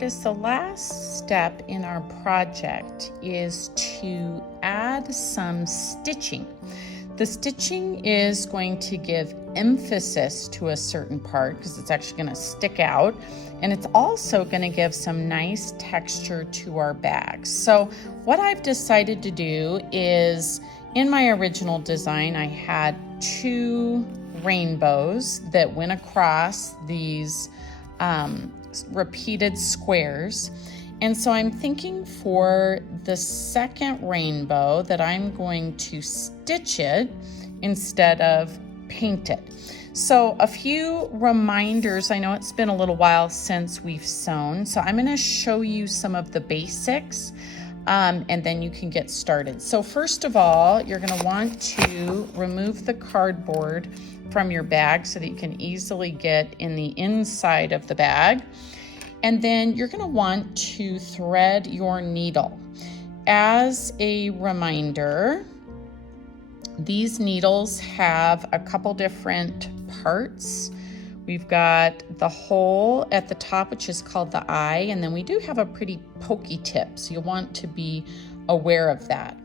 artists, the last step in our project is to add some stitching. The stitching is going to give emphasis to a certain part because it's actually going to stick out, and it's also going to give some nice texture to our bag. So what I've decided to do is, in my original design, I had 2 rainbows that went across these repeated squares. And so I'm thinking for the second rainbow that I'm going to stitch it instead of paint it. So a few reminders. I know it's been a little while since we've sewn, so I'm going to show you some of the basics and then you can get started. So first of all, you're going to want to remove the cardboard from your bag so that you can easily get in the inside of the bag. And then you're going to want to thread your needle. As a reminder, these needles have a couple different parts. We've got the hole at the top, which is called the eye, and then we do have a pretty pokey tip, so you'll want to be aware of that.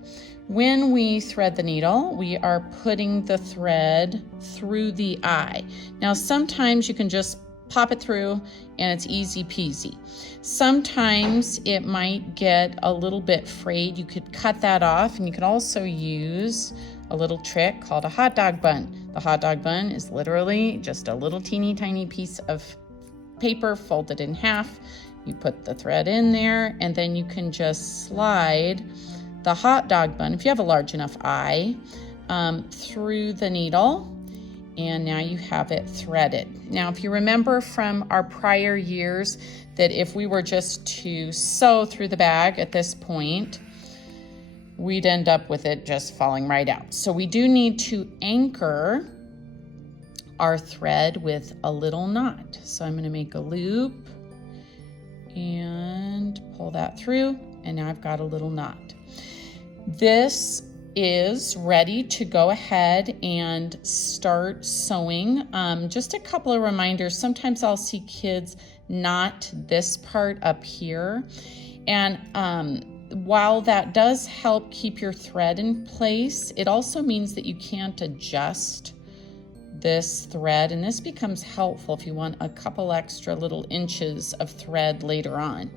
When we thread the needle, we are putting the thread through the eye. Now, sometimes you can just pop it through and it's easy peasy. Sometimes it might get a little bit frayed. You could cut that off, and you can also use a little trick called a hot dog bun. The hot dog bun is literally just a little teeny tiny piece of paper folded in half. You put the thread in there, and then you can just slide the hot dog bun, if you have a large enough eye, through the needle, and now you have it threaded. Now, if you remember from our prior years that if we were just to sew through the bag at this point, we'd end up with it just falling right out. So we do need to anchor our thread with a little knot. So I'm going to make a loop and pull that through, and now I've got a little knot. This is ready to go ahead and start sewing. Just a couple of reminders. Sometimes I'll see kids knot this part up here, and while that does help keep your thread in place, it also means that you can't adjust this thread, and this becomes helpful if you want a couple extra little inches of thread later on.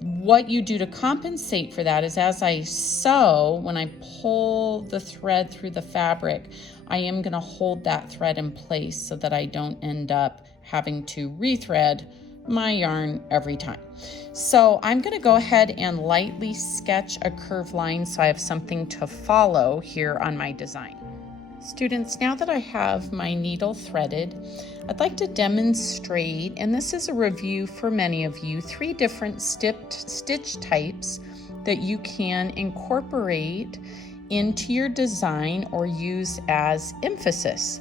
What you do to compensate for that is, as I sew, when I pull the thread through the fabric, I am going to hold that thread in place so that I don't end up having to rethread my yarn every time. So I'm going to go ahead and lightly sketch a curved line so I have something to follow here on my design. Students, now that I have my needle threaded, I'd like to demonstrate, and this is a review for many of you, 3 different stitch types that you can incorporate into your design or use as emphasis.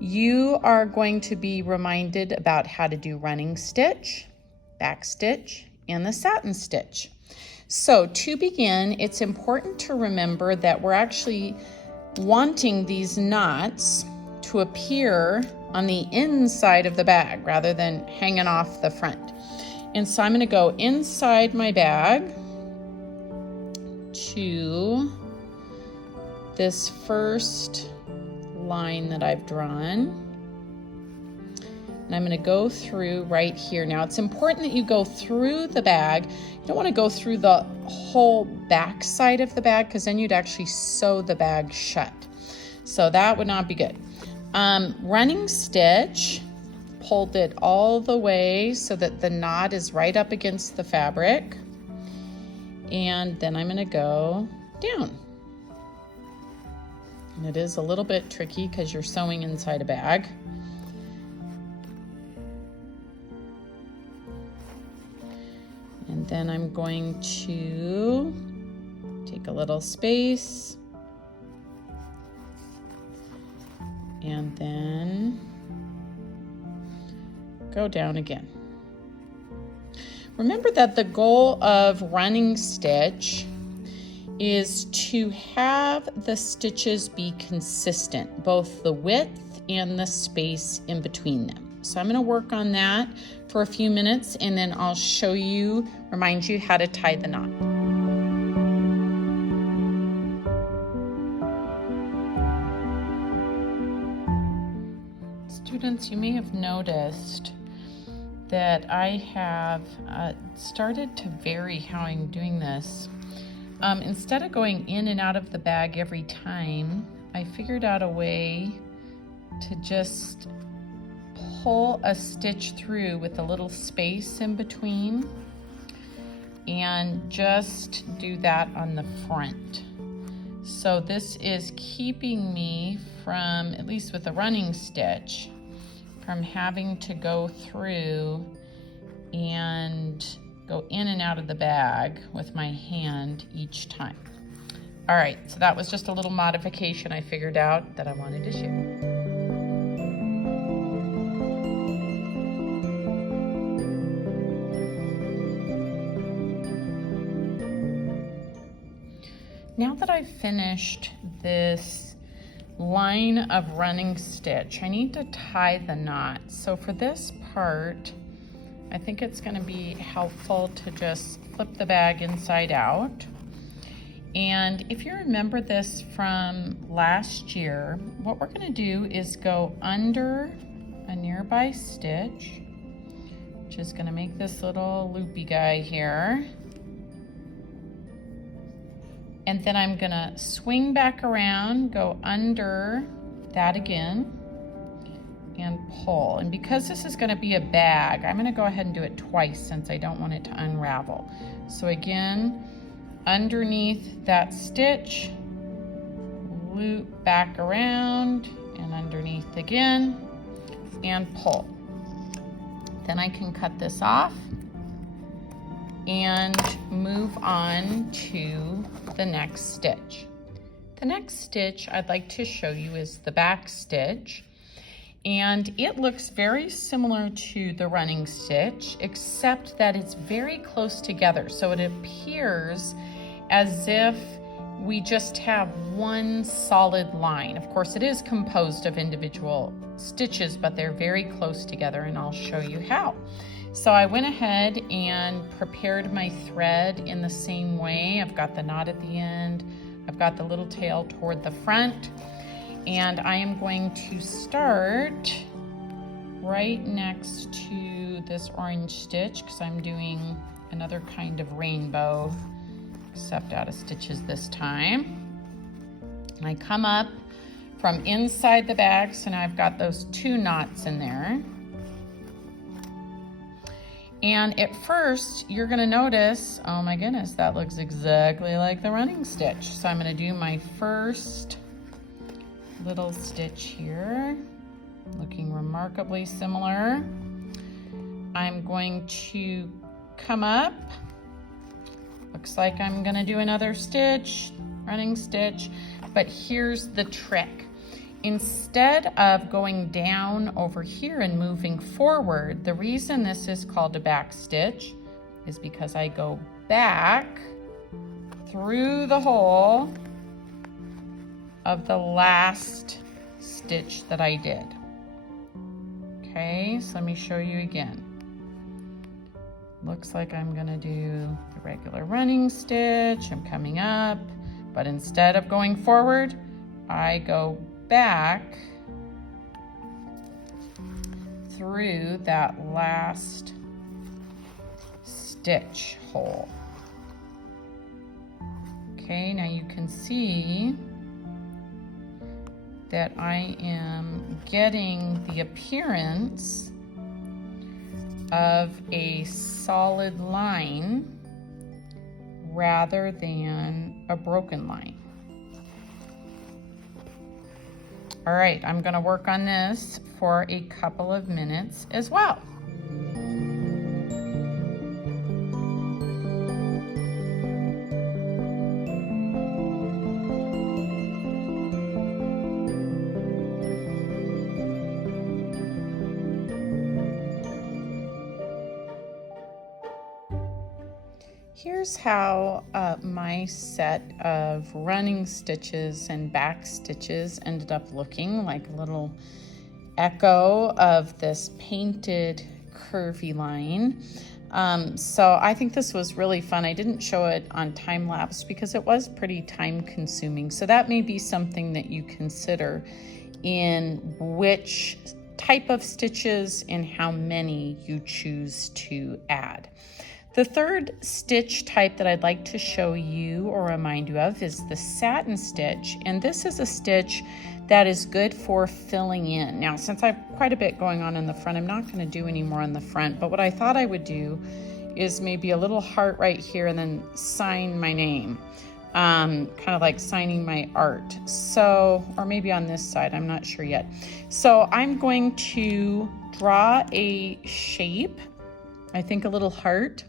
You are going to be reminded about how to do running stitch, backstitch, and the satin stitch. So to begin, it's important to remember that we're actually wanting these knots to appear on the inside of the bag rather than hanging off the front. And so I'm going to go inside my bag to this first line that I've drawn. And I'm going to go through right here. Now, it's important that you go through the bag. You don't want to go through the whole back side of the bag because then you'd actually sew the bag shut. So that would not be good. Running stitch, pulled it all the way so that the knot is right up against the fabric. And then I'm going to go down. And it is a little bit tricky because you're sewing inside a bag. And then I'm going to take a little space and then go down again. Remember that the goal of running stitch is to have the stitches be consistent, both the width and the space in between them. So I'm going to work on that for a few minutes, and then I'll remind you how to tie the knot. Students, you may have noticed that I have started to vary how I'm doing this. Instead of going in and out of the bag every time, I figured out a way to just pull a stitch through with a little space in between and just do that on the front. So this is keeping me from, at least with a running stitch, from having to go through and go in and out of the bag with my hand each time. All right, so that was just a little modification I figured out that I wanted to share. Now that I've finished this line of running stitch, I need to tie the knot. So for this part, I think it's going to be helpful to just flip the bag inside out. And if you remember this from last year, what we're going to do is go under a nearby stitch, which is going to make this little loopy guy here. And then I'm going to swing back around, go under that again, and pull. And because this is going to be a bag, I'm going to go ahead and do it twice since I don't want it to unravel. So again, underneath that stitch, loop back around, and underneath again, and pull. Then I can cut this off and move on to the next stitch. The next stitch I'd like to show you is the back stitch, and it looks very similar to the running stitch, except that it's very close together. So it appears as if we just have one solid line. Of course, it is composed of individual stitches, but they're very close together, and I'll show you how. So I went ahead and prepared my thread in the same way. I've got the knot at the end, I've got the little tail toward the front, and I am going to start right next to this orange stitch because I'm doing another kind of rainbow, except out of stitches this time. And I come up from inside the bag, so now I've got those two knots in there. And at first, you're gonna notice, oh my goodness, that looks exactly like the running stitch. So I'm gonna do my first little stitch here, looking remarkably similar. I'm going to come up, looks like I'm gonna do another stitch, running stitch, but here's the trick. Instead of going down over here and moving forward, the reason this is called a back stitch is because I go back through the hole of the last stitch that I did. Okay, so let me show you again. Looks like I'm gonna do the regular running stitch. I'm coming up, but instead of going forward, I go back through that last stitch hole. Okay, now you can see that I am getting the appearance of a solid line rather than a broken line. All right, I'm gonna work on this for a couple of minutes as well. Here's how my set of running stitches and back stitches ended up looking, like a little echo of this painted curvy line. So I think this was really fun. I didn't show it on time lapse because it was pretty time consuming. So that may be something that you consider in which type of stitches and how many you choose to add. The third stitch type that I'd like to show you or remind you of is the satin stitch. And this is a stitch that is good for filling in. Now, since I have quite a bit going on in the front, I'm not going to do any more on the front, but what I thought I would do is maybe a little heart right here and then sign my name, kind of like signing my art. So, or maybe on this side, I'm not sure yet. So I'm going to draw a shape, I think a little heart,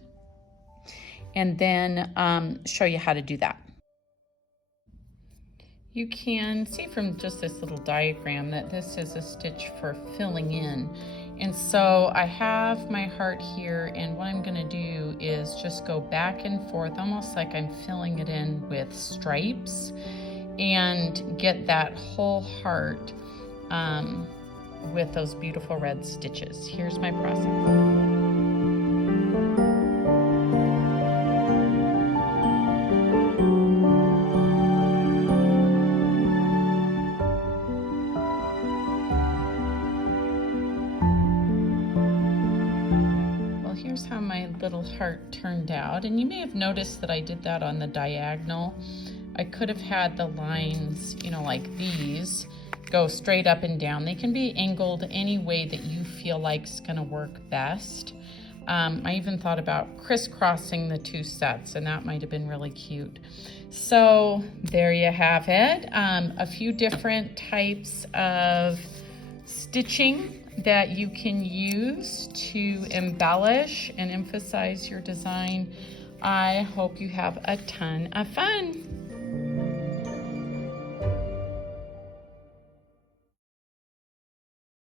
and then show you how to do that. You can see from just this little diagram that this is a stitch for filling in. And so I have my heart here, and what I'm going to do is just go back and forth, almost like I'm filling it in with stripes, and get that whole heart with those beautiful red stitches. Here's my process. Here's how my little heart turned out, and you may have noticed that I did that on the diagonal. I could have had the lines, you know, like these, go straight up and down. They can be angled any way that you feel like is going to work best. I even thought about crisscrossing the two sets, and that might have been really cute. So there you have it. A few different types of stitching that you can use to embellish and emphasize your design. I hope you have a ton of fun.